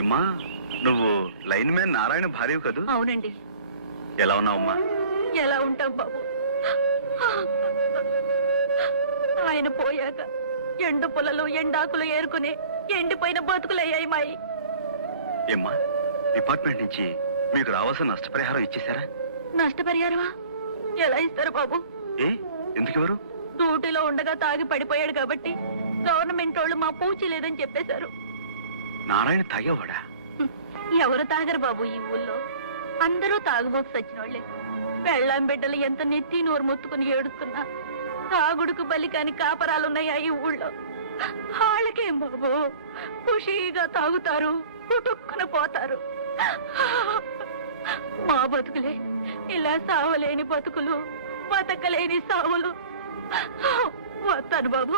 ఏమ్మా, నువ్వు line man Narayana భార్యవు కదూ? అవునండి. ఎలా ఉన్నావమ్మా? ఎలా ఉంటాం బాబు, ఆయన పోయాక ఎండు పొలలు ఎండాకులు ఏరుకుని ఎండిపోయిన బతుకులయ్యాయి మాయి. ఏమ్మా, డిపార్ట్మెంట్ నుంచి మీకు రావాల్సిన నష్టపరిహారం ఇచ్చేశారా? నష్టపరిహారమా? ఎలా ఇస్తారు బాబు? ఏ ఎందుకు ఎవరు? డ్యూటీలో ఉండగా తాగి పడిపోయాడు కాబట్టి గవర్నమెంట్ వాళ్ళు మా పూచి లేదని చెప్పేశారు. నారాయణ తాగేవాడా? ఎవరు తాగరు బాబు ఈ ఊళ్ళో, అందరూ తాగుబోకు సచ్చినోళ్లే. పెళ్ళాం బిడ్డలు ఎంత నెత్తి నోరు మొత్తుకుని ఏడుస్తున్నా తాగుడుకు బలి కాని కాపరాలున్నాయా ఈ ఊళ్ళో? వాళ్ళకేం బాబు, ఖుషీగా తాగుతారు, కుటుక్కున పోతారు. మా బతుకులే ఇలా సావలేని బతుకులు, బతకలేని సావులు. వస్తాను బాబు.